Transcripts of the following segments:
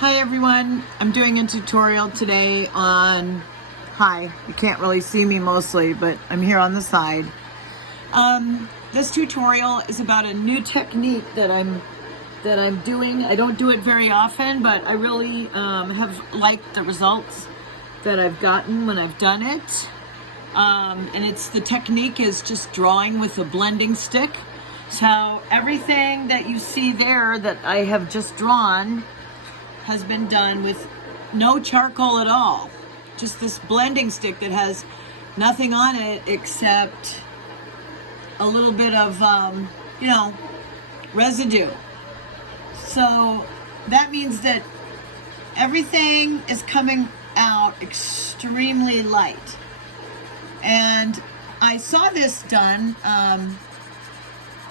Hi everyone, I'm doing a tutorial today on, you can't really see me mostly, but I'm here on the side. This tutorial is about a new technique that I'm doing. I don't do it very often, but I really have liked the results that I've gotten when I've done it. And the technique is just drawing with a blending stick. So everything that you see there that I have just drawn has been done with no charcoal at all. Just this blending stick that has nothing on it except a little bit of, residue. So that means that everything is coming out extremely light. And I saw this done.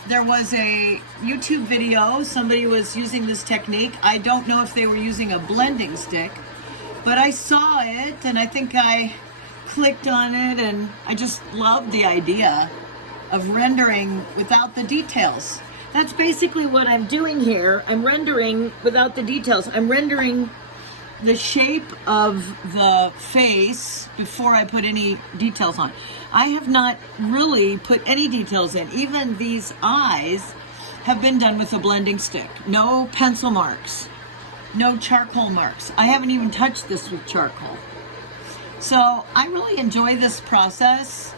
There was a YouTube video, somebody was using this technique. I don't know if they were using a blending stick, but I saw it and I think I clicked on it and I just loved the idea of rendering without the details. That's basically what I'm doing here. I'm rendering without the details. I'm rendering the shape of the face before I put any details on. I have not really put any details in. Even these eyes have been done with a blending stick. No pencil marks, no charcoal marks. I haven't even touched this with charcoal. So I really enjoy this process.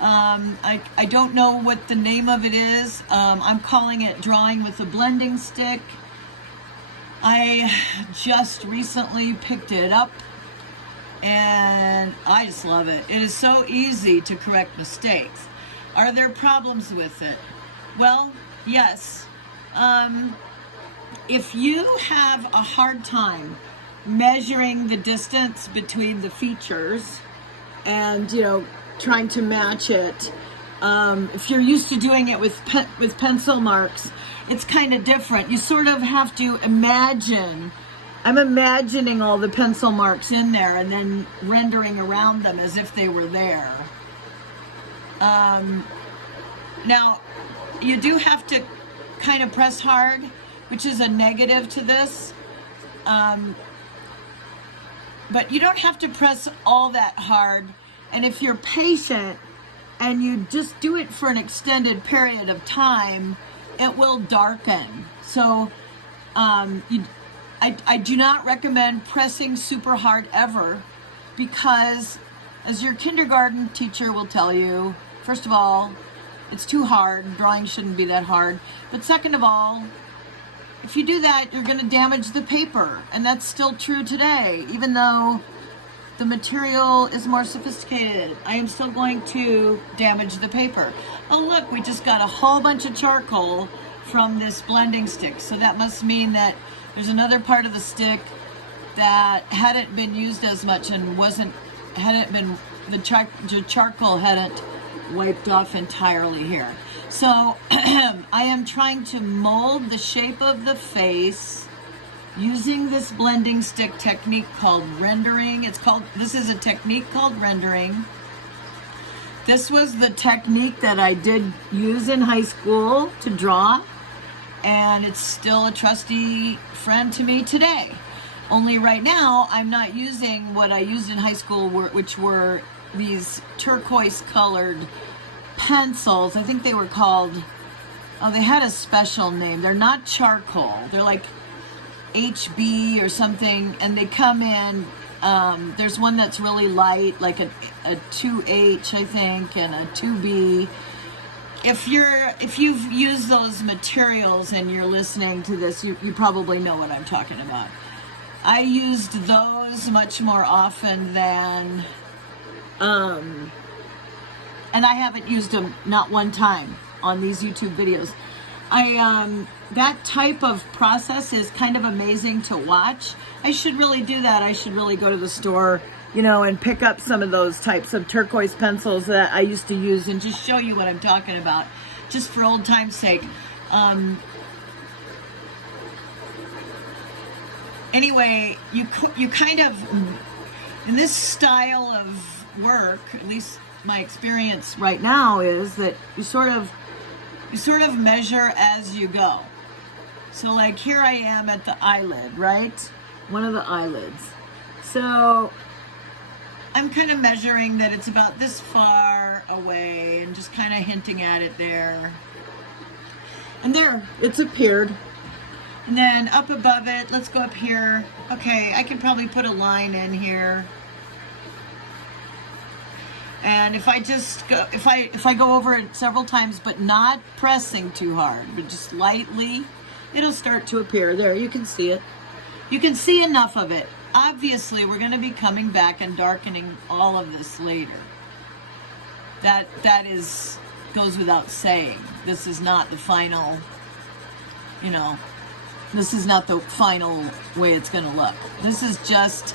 I don't know what the name of it is. I'm calling it drawing with a blending stick. I just recently picked it up and I just love it. It is so easy to correct mistakes. Are there problems with it? Well, yes. If you have a hard time measuring the distance between the features and, trying to match it, if you're used to doing it with pencil marks, it's kind of different. You sort of have to imagine. I'm imagining all the pencil marks in there and then rendering around them as if they were there. Now, you do have to kind of press hard, which is a negative to this. But you don't have to press all that hard. And if you're patient and you just do it for an extended period of time, it will darken. So I do not recommend pressing super hard ever, because as your kindergarten teacher will tell you, first of all, it's too hard. Drawing shouldn't be that hard. But second of all, if you do that, you're going to damage the paper. And that's still true today. Even though the material is more sophisticated, I am still going to damage the paper. Oh look, we just got a whole bunch of charcoal from this blending stick. So that must mean that there's another part of the stick that hadn't been used as much and the charcoal hadn't wiped off entirely here. So I am trying to mold the shape of the face using this blending stick technique called rendering. This is a technique called rendering. This was the technique that I did use in high school to draw, and it's still a trusty friend to me today. Only right now, I'm not using what I used in high school, which were these turquoise colored pencils. I think they were called, they had a special name. They're not charcoal. They're like HB or something, and they come in, there's one that's really light, like a 2H, I think, and a 2B. If you've used those materials and you're listening to this, you probably know what I'm talking about. I used those much more often than, and I haven't used them not one time on these YouTube videos. That type of process is kind of amazing to watch. I should really do that. I should really go to the store, and pick up some of those types of turquoise pencils that I used to use and just show you what I'm talking about, just for old time's sake. Anyway, you kind of, in this style of work, at least my experience right now is that you sort of measure as you go. So like here I am at the eyelid, right? one of the eyelids. So I'm kind of measuring that it's about this far away and just kind of hinting at it there. And there, it's appeared. And then up above it, let's go up here. Okay, I can probably put a line in here. And if I just go, if I go over it several times, but not pressing too hard, but just lightly, it'll start to appear. There, you can see it. You can see enough of it. Obviously, we're going to be coming back and darkening all of this later. That goes without saying. This is not the final, you know, this is not the final way it's going to look. This is just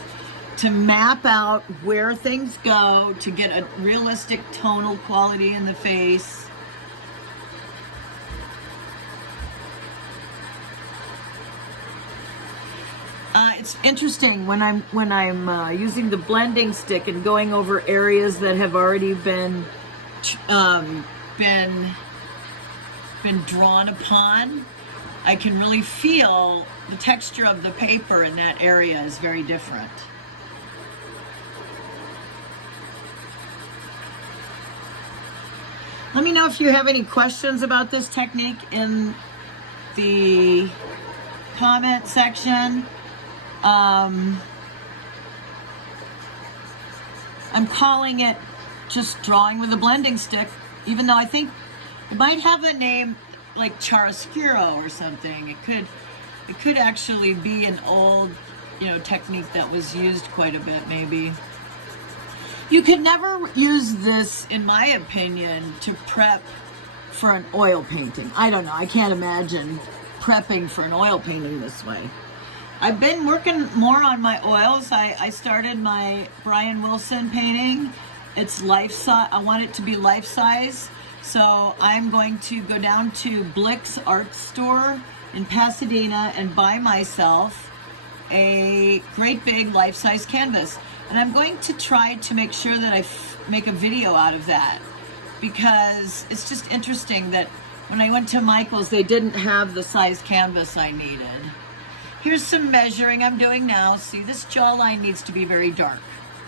to map out where things go, to get a realistic tonal quality in the face. It's interesting when I'm using the blending stick and going over areas that have already been drawn upon. I can really feel the texture of the paper in that area is very different. Let me know if you have any questions about this technique in the comment section. I'm calling it just drawing with a blending stick, even though I think it might have a name like chiaroscuro or something. It could actually be an old, technique that was used quite a bit, maybe. You could never use this, in my opinion, to prep for an oil painting. I don't know. I can't imagine prepping for an oil painting this way. I've been working more on my oils. I started my Brian Wilson painting. It's life size. I want it to be life size. So I'm going to go down to Blick's art store in Pasadena and buy myself a great big life-size canvas. And I'm going to try to make sure that I make a video out of that, because it's just interesting that when I went to Michael's, they didn't have the size canvas I needed. Here's some measuring I'm doing now. See, this jawline needs to be very dark.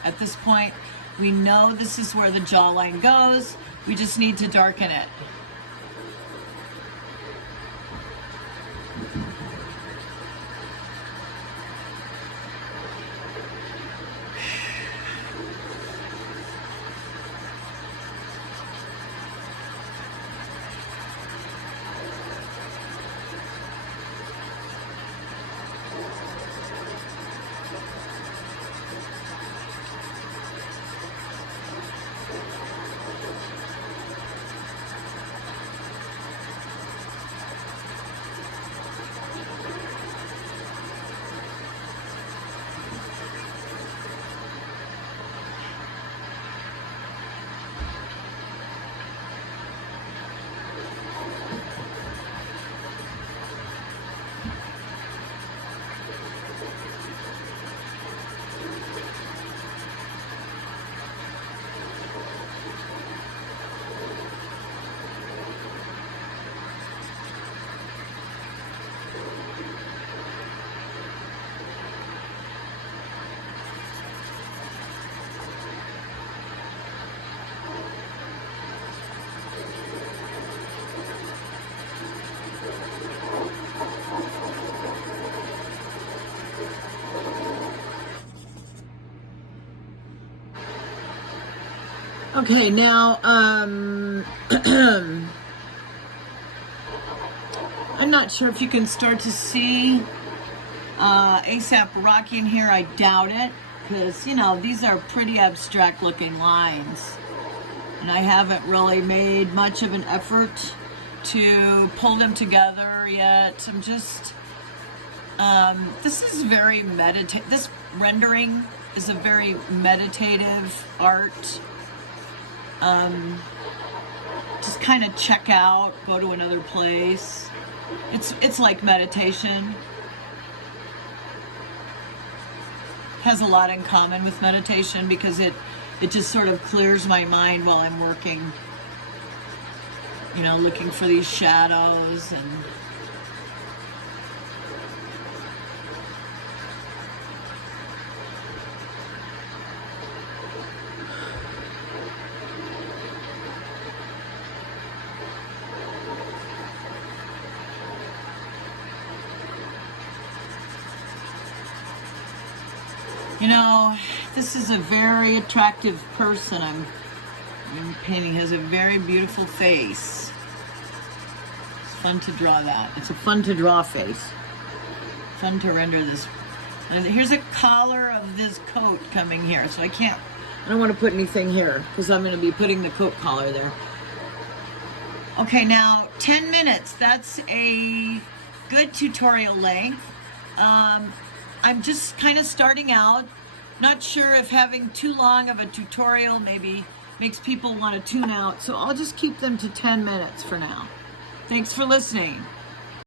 At this point, we know this is where the jawline goes. We just need to darken it. Okay, now, I'm not sure if you can start to see ASAP Rocky in here. I doubt it, because, these are pretty abstract looking lines. And I haven't really made much of an effort to pull them together yet. I'm just, this is very this rendering is a very meditative art. Just kind of check out, go to another place. It's like meditation. Has a lot in common with meditation, because it just sort of clears my mind while I'm working. Looking for these shadows and You know, this is a very attractive person I'm painting. Has a very beautiful face. It's fun to draw that. It's a fun to draw face. Fun to render this. And here's a collar of this coat coming here, so I don't want to put anything here because I'm going to be putting the coat collar there. Okay, now 10 minutes. That's a good tutorial length. I'm just kind of starting out. Not sure if having too long of a tutorial maybe makes people want to tune out, so I'll just keep them to 10 minutes for now. Thanks for listening.